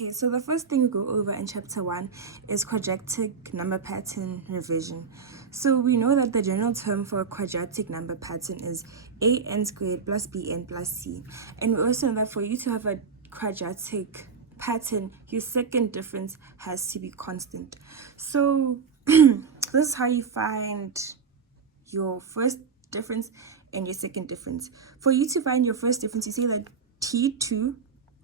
Okay, so the first thing we go over in chapter 1 is quadratic number pattern revision. So we know that the general term for a quadratic number pattern is an squared plus bn plus c. And we also know that for you to have a quadratic pattern, your second difference has to be constant. So this is how you find your first difference and your second difference. For you to find your first difference, you say that T2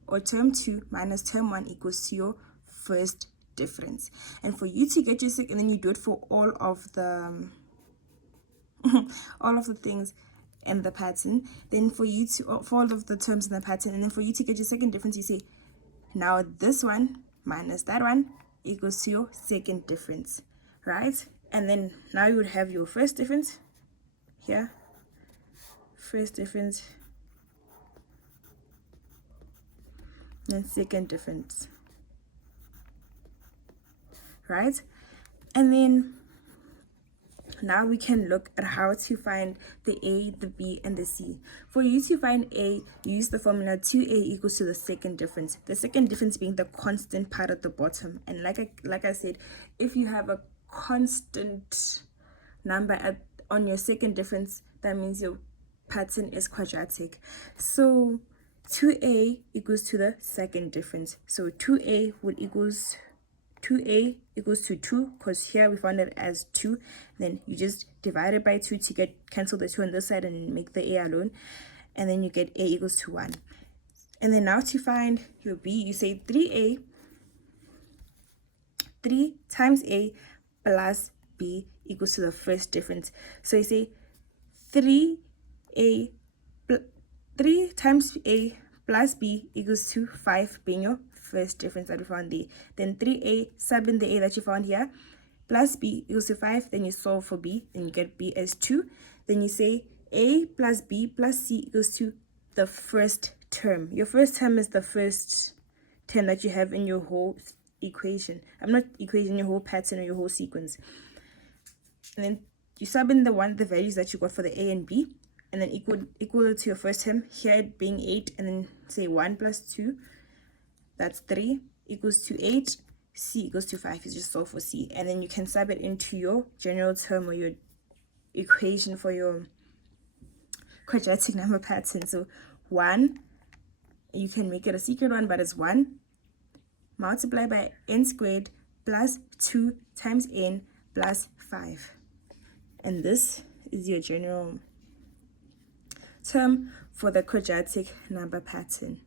or term 2 minus term 1 equals to your first difference. And for you to get your second, and then you do it for all of the all of the things in the pattern. Then for you to for all of the terms in the pattern, and then for you to get your second difference, you say now this one minus that one equals to your second difference, right? And then now you would have your first difference here, first difference, and second difference, right? And then now we can look at how to find the A, the B, and the C. For you to find A, use the formula 2A equals to the second difference. The second difference being the constant part at the bottom. And like I said, if you have a constant number on your second difference, that means your pattern is quadratic. So 2A equals to the second difference. So 2A equals to 2, because here we found it as 2. Then you just divide it by 2 to cancel the 2 on this side and make the A alone. And then you get A equals to 1. And then now to find your B, you say 3 times A plus B equals to the first difference. So you say 3 times A plus B equals to 5, being your first difference that we found there. Then 3A, sub in the A that you found here, plus B equals to 5. Then you solve for B, then you get B as 2. Then you say A plus B plus C equals to the first term. Your first term is the first term that you have in your whole equation. I'm not equation, your whole pattern or your whole sequence. And then you sub in the values that you got for the A and B, and then equal it to your first term, here it being 8, and then say 1 plus 2, that's 3, equals to 8, C equals to 5, you just solve for C, and then you can sub it into your general term or your equation for your quadratic number pattern. So 1, you can make it a secret one, but it's 1 multiplied by n squared plus 2 times n plus 5. And this is your general term for the quadratic number pattern.